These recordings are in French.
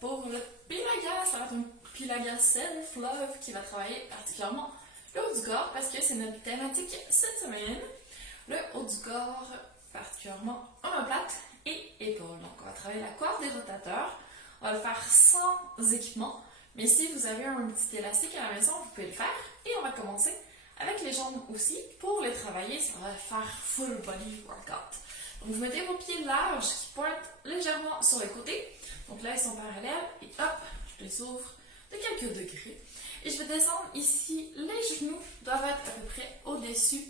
pour le Pilates. Ça va être un Pilates self-love qui va travailler particulièrement le haut du corps parce que c'est notre thématique cette semaine. Le haut du corps, particulièrement omoplate et épaules. Donc on va travailler la corde des rotateurs. On va le faire sans équipement, mais si vous avez un petit élastique à la maison, vous pouvez le faire. Et on va commencer avec les jambes aussi. Pour les travailler, ça va faire full body workout. Donc vous mettez vos pieds larges qui pointent légèrement sur les côtés. Donc là, ils sont parallèles et hop, je les ouvre de quelques degrés. Et je vais descendre ici, les genoux doivent être à peu près au-dessus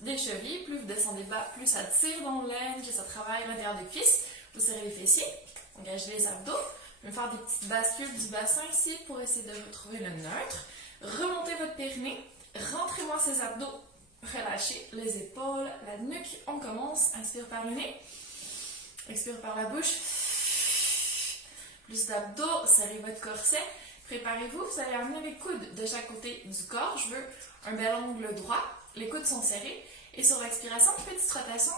des chevilles. Plus vous descendez bas, plus ça tire dans le lunge et ça travaille l'intérieur des cuisses. Vous serrez les fessiers, engagez les abdos. Je vais faire des petites bascules du bassin ici pour essayer de retrouver le neutre. Remontez votre périnée, rentrez-moi ces abdos, relâchez les épaules, la nuque. On commence, inspire par le nez, expire par la bouche. Plus d'abdos, serrez votre corset. Préparez-vous, vous allez amener les coudes de chaque côté du corps. Je veux un bel angle droit. Les coudes sont serrés. Et sur l'expiration, petite rotation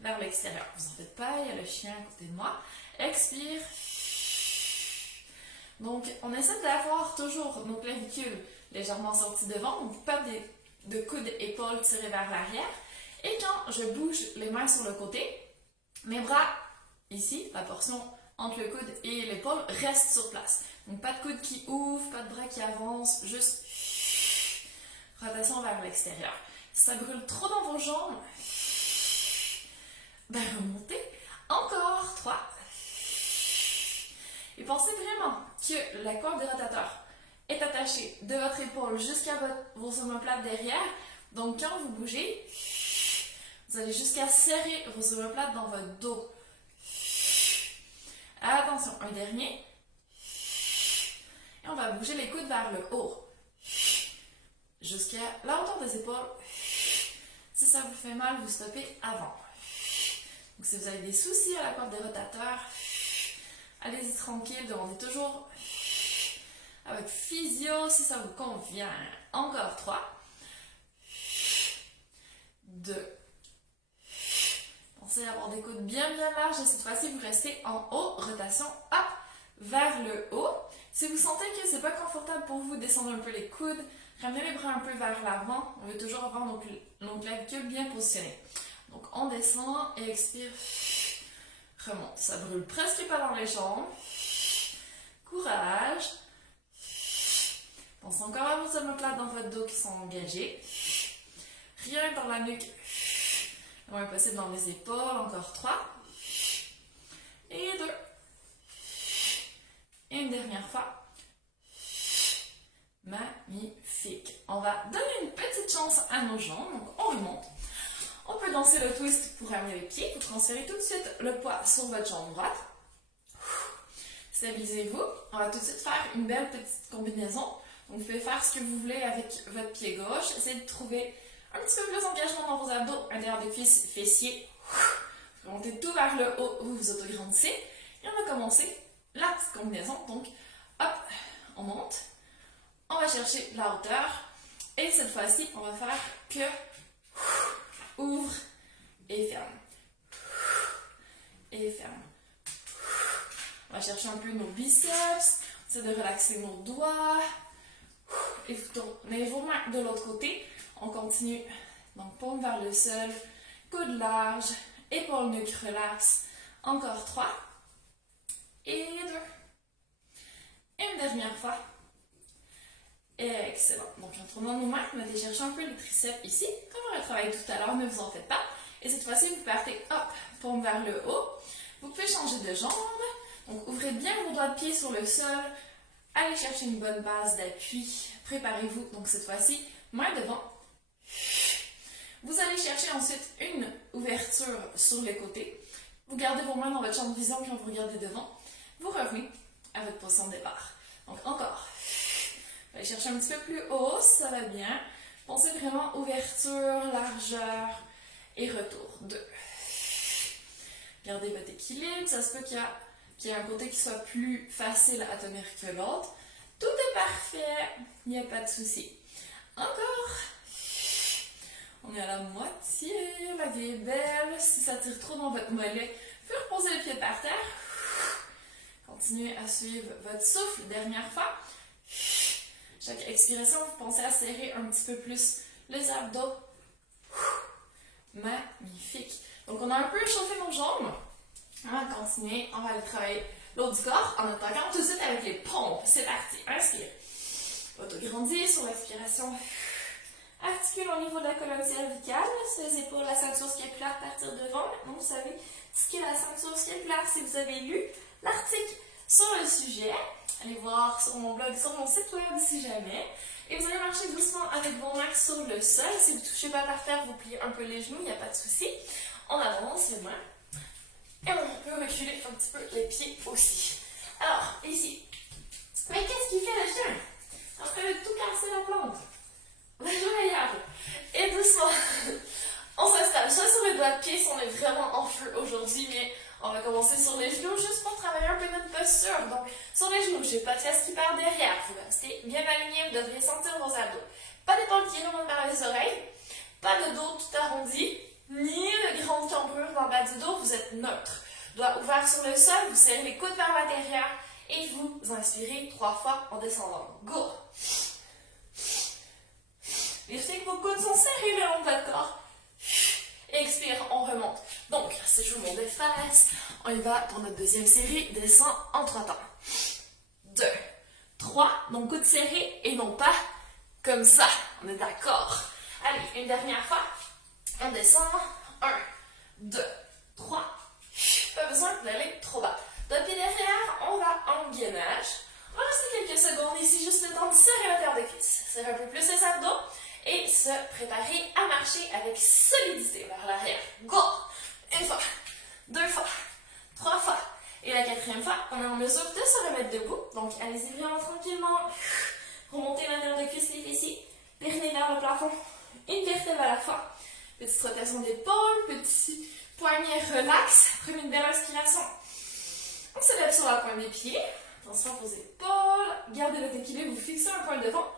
vers l'extérieur. Vous en faites pas, il y a le chien à côté de moi. Expire. Donc, on essaie d'avoir toujours nos clavicules légèrement sortis devant. Donc, pas de coudes, épaules tirés vers l'arrière. Et quand je bouge les mains sur le côté, mes bras, ici, la portion entre le coude et l'épaule, reste sur place. Donc, pas de coude qui ouvre, pas de bras qui avance, juste rotation vers l'extérieur. Si ça brûle trop dans vos jambes, ben remontez. Encore 3. Et pensez vraiment que la corde des rotateurs est attachée de votre épaule jusqu'à vos omoplates derrière. Donc, quand vous bougez, vous allez jusqu'à serrer vos omoplates dans votre dos. Attention, un dernier. Et on va bouger les coudes vers le haut. Jusqu'à la hauteur des épaules. Si ça vous fait mal, vous stoppez avant. Donc, si vous avez des soucis à la corde des rotateurs, allez-y tranquille, demandez toujours à votre physio si ça vous convient. Encore 3. 2. Pensez à avoir des coudes bien larges et cette fois-ci, vous restez en haut. Rotation up vers le haut. Si vous sentez que c'est pas confortable pour vous, descendez un peu les coudes. Ramenez les bras un peu vers l'avant. On veut toujours avoir nos clavicules bien positionnés. Donc, on descend et expire. Remonte. Ça brûle presque pas dans les jambes. Courage. Pensez encore à vos omoplates dans votre dos qui sont engagés. Rien dans la nuque. Le moins possible dans les épaules. Encore 3. Et 2. Et une dernière fois. Magnifique. On va donner une petite chance à nos jambes. Donc, on remonte. On peut danser le twist pour amener les pieds. Vous transférez tout de suite le poids sur votre jambe droite. Stabilisez-vous. On va tout de suite faire une belle petite combinaison. Donc, vous pouvez faire ce que vous voulez avec votre pied gauche. Essayez de trouver un petit peu plus d'engagement dans vos abdos, intérieur des cuisses, fessiers. Vous remontez tout vers le haut, vous vous autograndissez. Et on va commencer la petite combinaison. Donc, hop, on monte. On va chercher la hauteur. Et cette fois-ci, on va faire que ouvre et ferme. Et ferme. On va chercher un peu nos biceps. On essaie de relaxer nos doigts. Et vous tournez vos mains de l'autre côté. On continue. Donc, paume vers le sol. Coude large. Épaule nuque relaxe. Encore 3. Et 2. Et une dernière fois. Excellent. Donc, en tournant nos mains, on va aller chercher un peu les triceps ici, comme on a travaillé tout à l'heure, ne vous en faites pas. Et cette fois-ci, vous partez, hop, paume vers le haut. Vous pouvez changer de jambe. Donc, ouvrez bien vos doigts de pied sur le sol. Allez chercher une bonne base d'appui. Préparez-vous. Donc, cette fois-ci, main devant. Vous allez chercher ensuite une ouverture sur les côtés. Vous gardez vos mains dans votre champ de vision quand vous regardez devant. Vous revenez à votre position de départ. Donc, encore. Allez chercher un petit peu plus haut, si ça va bien. Pensez vraiment ouverture, largeur et retour. 2. Gardez votre équilibre. Ça se peut qu'il y ait un côté qui soit plus facile à tenir que l'autre. Tout est parfait. Il n'y a pas de souci. Encore. On est à la moitié. La vie est belle. Si ça tire trop dans votre mollet, vous pouvez reposer les pieds par terre. Continuez à suivre votre souffle. Dernière fois. Chaque expiration, vous pensez à serrer un petit peu plus les abdos. Magnifique. Donc, on a un peu échauffé nos jambes. On va continuer. On va aller travailler l'eau du corps en attaquant tout de suite avec les pompes. C'est parti. Inspire. Autograndis sur l'expiration. Articule au niveau de la colonne cervicale. Sur les épaules, la ceinture scapulaire partir devant. Maintenant, vous savez ce qu'est la ceinture scapulaire si vous avez lu l'article sur le sujet. Allez voir sur mon blog, sur mon site web si jamais. Et vous allez marcher doucement avec vos mains sur le sol. Si vous ne touchez pas par terre, vous pliez un peu les genoux, il n'y a pas de souci. On avance les mains. Et on peut reculer un petit peu les pieds aussi. Alors, ici. Mais qu'est-ce qu'il fait le chien? En train de tout casser la plante. Incroyable. Et doucement, on s'installe soit sur les doigts de pied si on est vraiment en feu aujourd'hui, mais on va commencer sur les genoux juste pour travailler un peu notre posture. Donc, sur les genoux, j'ai pas de fesses qui part derrière. Vous restez bien aligné, vous devriez sentir vos abdos. Pas d'épaule qui remontent par les oreilles, pas de dos tout arrondi, ni de grande cambrure dans le bas du dos, vous êtes neutre. Doigt ouvert sur le sol, vous serrez les coudes vers l'intérieur et vous inspirez 3 fois en descendant. Go! Vérifiez que vos coudes sont serrés le long de votre corps. Expire, on remonte. Donc, si je vous montre des fesses, on y va pour notre deuxième série. Descend en 3 temps. 2, 3, donc coudes serrés et non pas comme ça. On est d'accord. Allez, une dernière fois. On descend. 1, 2, 3. Pas besoin d'aller trop bas. Deux pieds derrière, on va en gainage. On va rester quelques secondes ici, juste le temps de serrer la terre des cuisses. Serrer un peu plus les abdos et se préparer à marcher avec solidité vers l'arrière. Go! Une fois, 2 fois, 3 fois. Et la 4e fois, on est en mesure de se remettre debout. Donc, allez-y vraiment tranquillement. Remontez la terre de cuisse, les fessiers. Périnée vers le plafond. Une vertèbre à la fois. Petite rotation d'épaule, petit poignet relax. Prenez une belle inspiration. On se lève sur la pointe des pieds. Attention aux épaules. Gardez votre équilibre, vous fixez un point devant.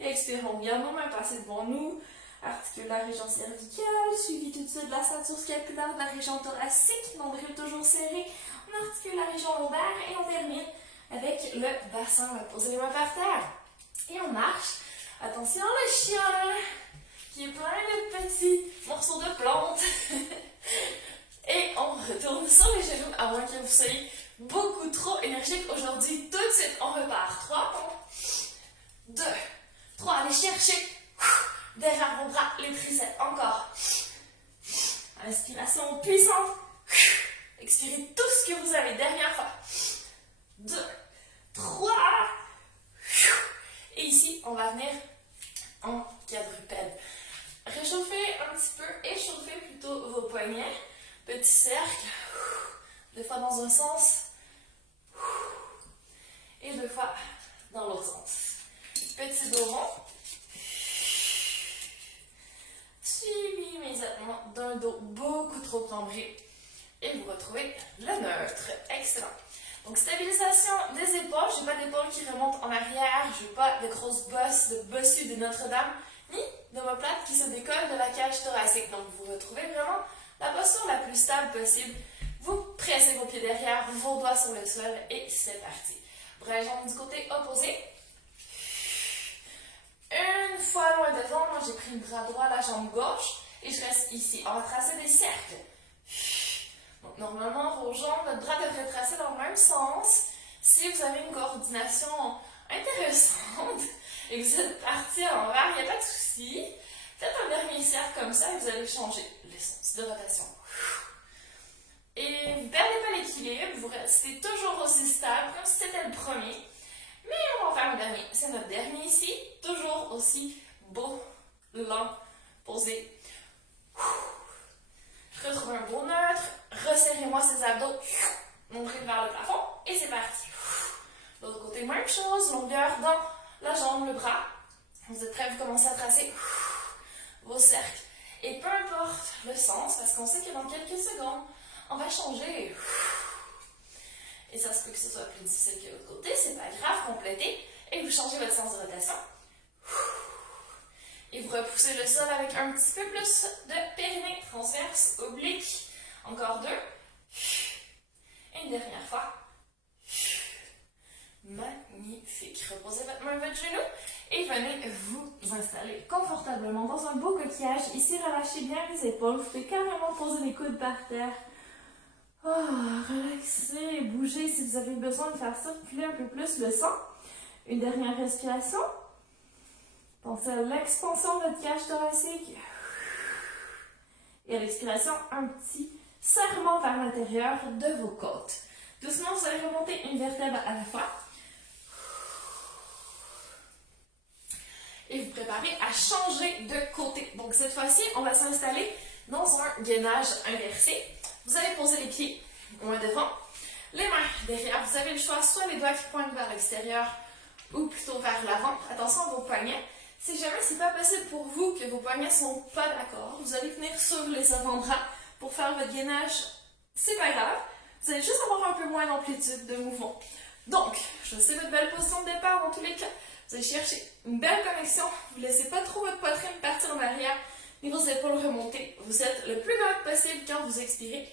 Et expirons bien nos mains passer devant nous. Articule la région cervicale, suivi tout de suite de la ceinture scapulaire, de la région thoracique. Nombril toujours serré. On articule la région lombaire et on termine avec le bassin. On va poser les mains par terre. Et on marche. Attention le chien qui est plein de petits morceaux de plantes. Et on retourne sur les genoux à moins que vous soyez beaucoup trop énergique aujourd'hui. Tout de suite, on repart. 3, 2, 3. Allez chercher derrière vos bras les triceps. Encore. Inspiration puissante. Expirez tout ce que vous avez. Dernière fois. 2, 3. Et ici, on va venir en quadrupède. Réchauffez un petit peu, échauffez plutôt vos poignets. Petit cercle. 2 fois dans un sens. Et 2 fois dans l'autre sens. Petit dos rond. Suivi immédiatement d'un dos beaucoup trop cambré. Et vous retrouvez le neutre. Excellent. Donc, stabilisation des épaules. Je n'ai pas d'épaules qui remontent en arrière. Je n'ai pas de grosses bosses de bossu de Notre-Dame. Ni d'omoplate qui se décolle de la cage thoracique. Donc, vous retrouvez vraiment la posture la plus stable possible. Vous pressez vos pieds derrière, vos doigts sur le sol et c'est parti. Bras et jambes du côté opposé. Une fois loin devant, moi j'ai pris le bras droit, la jambe gauche et je reste ici. On va tracer des cercles. Donc normalement, vos jambes, votre bras devrait tracer dans le même sens. Si vous avez une coordination intéressante et que vous êtes parti à l'envers, il n'y a pas de souci. Faites un dernier cercle comme ça et vous allez changer le sens de rotation. Et vous ne perdez pas l'équilibre, vous restez toujours aussi stable comme si c'était le premier. Mais on va en faire un dernier. C'est notre dernier ici. Toujours aussi beau, lent, posé. Retrouvez un beau neutre. Resserrez-moi ces abdos. Nombril vers le plafond. Et c'est parti. De l'autre côté, même chose. Longueur dans la jambe, le bras. Vous êtes prêts, vous commencez à tracer vos cercles. Et peu importe le sens, parce qu'on sait que dans quelques secondes, on va changer. Et ça se peut que ce soit plus difficile que l'autre côté, c'est pas grave, complétez. Et vous changez votre sens de rotation. Et vous repoussez le sol avec un petit peu plus de périnée transverse, oblique. Encore 2. Et une dernière fois. installer confortablement dans un beau coquillage. Ici, relâchez bien les épaules. Vous pouvez carrément poser les coudes par terre. Oh, relaxez, bougez si vous avez besoin de faire circuler un peu plus le sang. Une dernière respiration. Pensez à l'expansion de votre cage thoracique. Et à l'expiration, un petit serrement vers l'intérieur de vos côtes. Doucement, vous allez remonter une vertèbre à la fois. Et vous préparez à changer de côté. Donc cette fois-ci, on va s'installer dans un gainage inversé. Vous allez poser les pieds loin devant, les mains derrière. Vous avez le choix, soit les doigts qui pointent vers l'extérieur ou plutôt vers l'avant. Attention à vos poignets. Si jamais c'est pas possible pour vous, que vos poignets sont pas d'accord, vous allez venir sur les avant-bras pour faire votre gainage. C'est pas grave. Vous allez juste avoir un peu moins d'amplitude de mouvement. Donc, choisissez votre belle position de départ dans tous les cas. Vous allez chercher une belle connexion. Vous ne laissez pas trop votre poitrine partir en arrière, ni vos épaules remonter. Vous êtes le plus neutre possible quand vous expirez.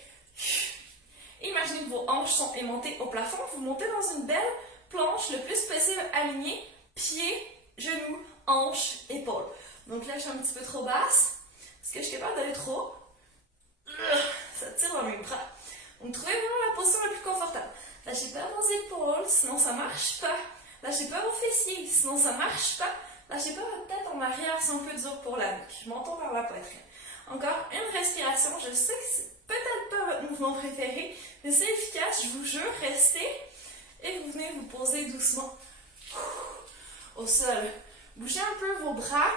Imaginez que vos hanches sont aimantées au plafond. Vous montez dans une belle planche le plus possible alignée. Pieds, genoux, hanches, épaules. Donc là, je suis un petit peu trop basse. Est-ce que je suis capable d'aller trop haut? Ça tire dans mes bras. Donc, trouvez vraiment la position la plus confortable. Lâchez pas vos épaules, sinon ça marche pas. Lâchez pas vos fessiers, sinon ça marche pas. Lâchez pas votre tête en arrière, c'est un peu dur pour la nuque. Je m'entends vers la poitrine. Encore une respiration. Je sais que c'est peut-être pas votre mouvement préféré, mais c'est efficace, je vous jure. Restez et vous venez vous poser doucement au sol. Bougez un peu vos bras,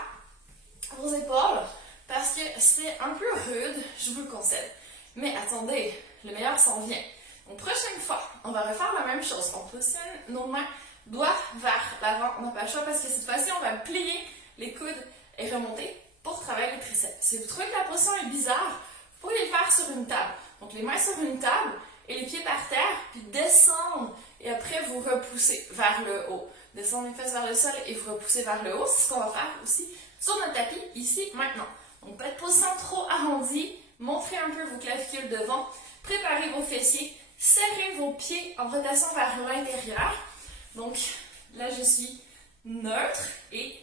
vos épaules, parce que c'est un peu rude, je vous le concède. Mais attendez, le meilleur s'en vient. Donc, prochaine fois, on va refaire la même chose. On positionne nos mains, doigts vers l'avant. On n'a pas le choix parce que cette fois-ci, on va plier les coudes et remonter pour travailler les triceps. Si vous trouvez que la position est bizarre, vous pouvez le faire sur une table. Donc, les mains sur une table et les pieds par terre, puis descendre. Et après, vous repoussez vers le haut. Descendre les fesses vers le sol et vous repoussez vers le haut. C'est ce qu'on va faire aussi sur notre tapis, ici, maintenant. Donc, pas de position trop arrondie. Montrez un peu vos clavicules devant. Préparez vos fessiers. Serrez vos pieds en rotation vers l'intérieur. Donc, là, je suis neutre et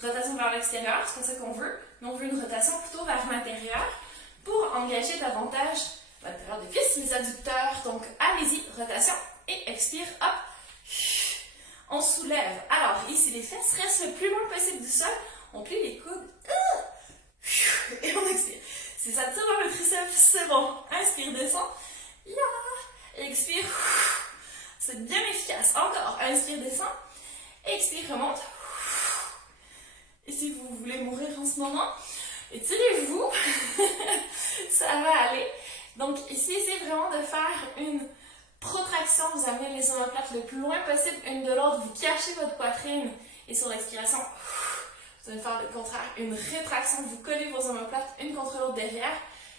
rotation vers l'extérieur. C'est pas ça qu'on veut. Mais on veut une rotation plutôt vers l'intérieur pour engager davantage l'intérieur des cuisses, les adducteurs. Donc, allez-y, rotation et expire, hop. On soulève. Alors, ici, les fesses restent le plus loin possible du sol. On plie les coudes. Et on expire. Si ça tire dans le triceps, c'est bon. Inspire, descend. Expire. C'est bien efficace. Encore. Inspire, descend. Expire, remonte. Et si vous voulez mourir en ce moment, étirez-vous. Ça va aller. Donc, ici, essayez vraiment de faire une protraction. Vous amenez les omoplates le plus loin possible une de l'autre. Vous cachez votre poitrine. Et sur l'expiration, vous allez faire le contraire. Une rétraction. Vous collez vos omoplates une contre l'autre derrière.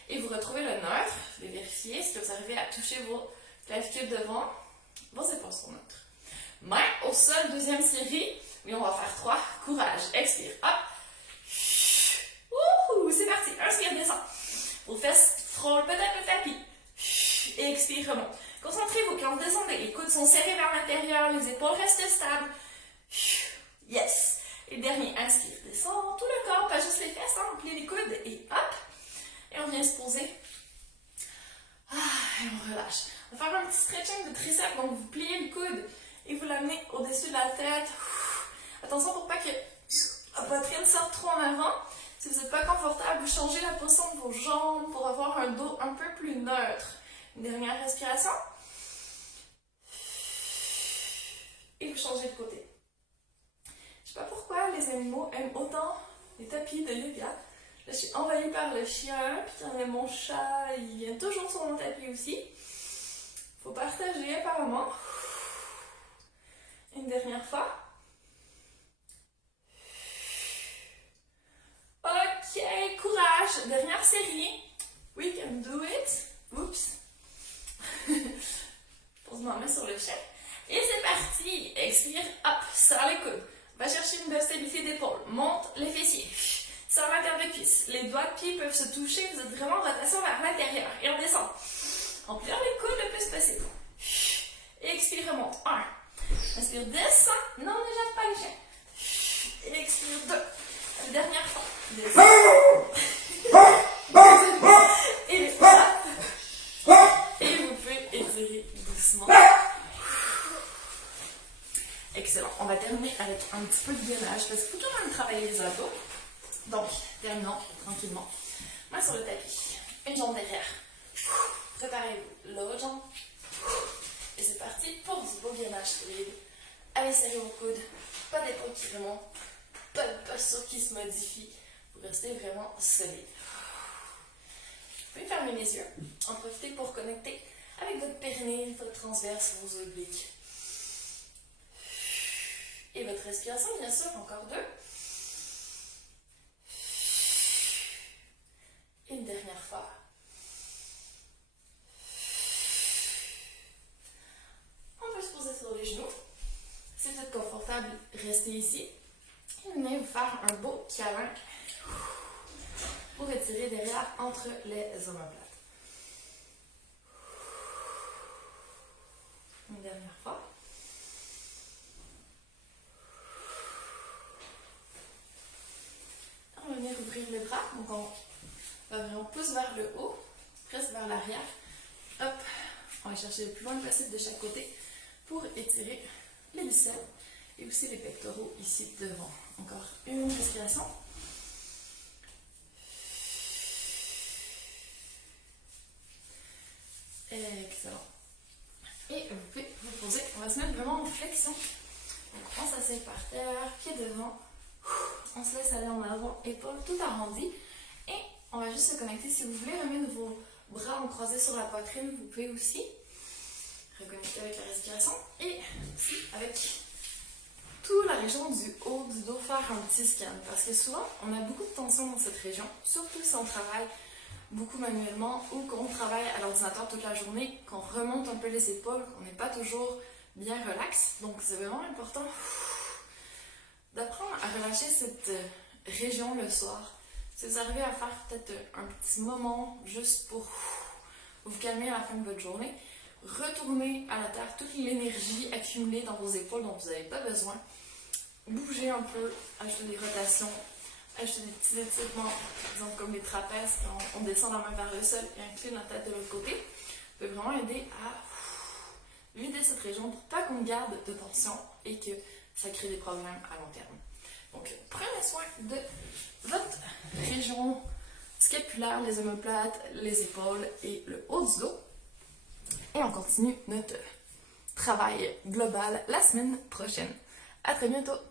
Et vous retrouvez le neutre. Vous allez vérifier. Est-ce que vous arrivez à toucher vos clavicules devant? Vos épaules sont neutres. Main au sol, deuxième série. Et on va faire 3. Courage. Expire. Hop. Wouhou, c'est parti. Inspire, descend. Vos fesses frôlent peut-être le tapis. Et expire, remonte. Concentrez-vous. Quand vous descendez, les coudes sont serrés vers l'intérieur. Les épaules restent stables. Yes. Et dernier, inspire, descend. Tout le corps, pas juste les fesses. On plie les coudes et hop. Et on vient se poser. Et on relâche. On va faire un petit stretching de triceps. Donc, vous pliez le coude et vous l'amenez au-dessus de la tête. Attention pour pas que la poitrine sorte trop en avant. Si vous n'êtes pas confortable, vous changez la position de vos jambes pour avoir un dos un peu plus neutre. Une dernière respiration. Et vous changez de côté. Je sais pas pourquoi les animaux aiment autant les tapis de yoga. Là, je suis envahie par le chien, puis mon chat, il vient toujours sur mon tapis aussi. Faut partager apparemment. Une dernière fois. Ok, courage. Dernière série. We can do it. Oups. Pose ma main sur le chien. Et c'est parti. Expire, hop, serre les coudes. Va chercher une belle stabilité d'épaule. Monte les fessiers. Serre la terre de cuisse. Les doigts de pied peuvent se toucher. Vous êtes vraiment en rotation vers l'intérieur. Et on descend. En pliant les coudes le plus possible. Et expire, remonte. 1. Inspire, descend. Non, ne jette pas les chiens. Et expire, 2. La dernière fois. Et les pattes. Et vous pouvez étirer doucement. Excellent. On va terminer avec un petit peu de gainage parce qu'il faut quand même travailler les abdos. Donc, terminons tranquillement. Main sur le tapis. Une jambe derrière. Préparez-vous l'autre jambe. Et c'est parti pour du beau gainage solide. Allez serrer vos coudes. Pas d'épaule qui remonte. Pas de posture qui se modifie. Vous restez vraiment solide. Vous pouvez fermer les yeux. En profiter pour connecter avec votre périnée, votre transverse, vos obliques. Et votre respiration, bien sûr, encore deux. Une dernière fois. On peut se poser sur les genoux. Si vous êtes confortable, restez ici. Et venez vous faire un beau câlin pour étirer derrière entre les omoplates. Une dernière fois. On va venir ouvrir les bras. Donc on va vraiment plus vers le haut, presque vers l'arrière. Hop, on va chercher le plus loin possible de chaque côté pour étirer les biceps et aussi les pectoraux ici devant. Encore une respiration. Excellent. Et vous pouvez vous poser. On va se mettre vraiment en flexion. Donc on s'assied par terre, pied devant. On se laisse aller en avant, épaules tout arrondies. Et on va juste se connecter. Si vous voulez remettre vos bras en croisés sur la poitrine, vous pouvez aussi reconnecter avec la respiration. Et aussi avec toute la région du haut du dos, faire un petit scan. Parce que souvent, on a beaucoup de tension dans cette région, surtout si on travaille beaucoup manuellement ou qu'on travaille à l'ordinateur toute la journée, qu'on remonte un peu les épaules, qu'on n'est pas toujours bien relax. Donc c'est vraiment important d'apprendre à relâcher cette région le soir. Si vous arrivez à faire peut-être un petit moment juste pour vous calmer à la fin de votre journée, retournez à la terre toute l'énergie accumulée dans vos épaules dont vous n'avez pas besoin. Bougez un peu, ajoutez des rotations, ajoutez des petits étirements, par exemple comme les trapèzes, on descend la main vers le sol et incline la tête de l'autre côté. Ça peut vraiment aider à vider cette région pour pas qu'on garde de tension et que ça crée des problèmes à long terme. Donc, prenez soin de votre région scapulaire, les omoplates, les épaules et le haut du dos. Et on continue notre travail global la semaine prochaine. À très bientôt!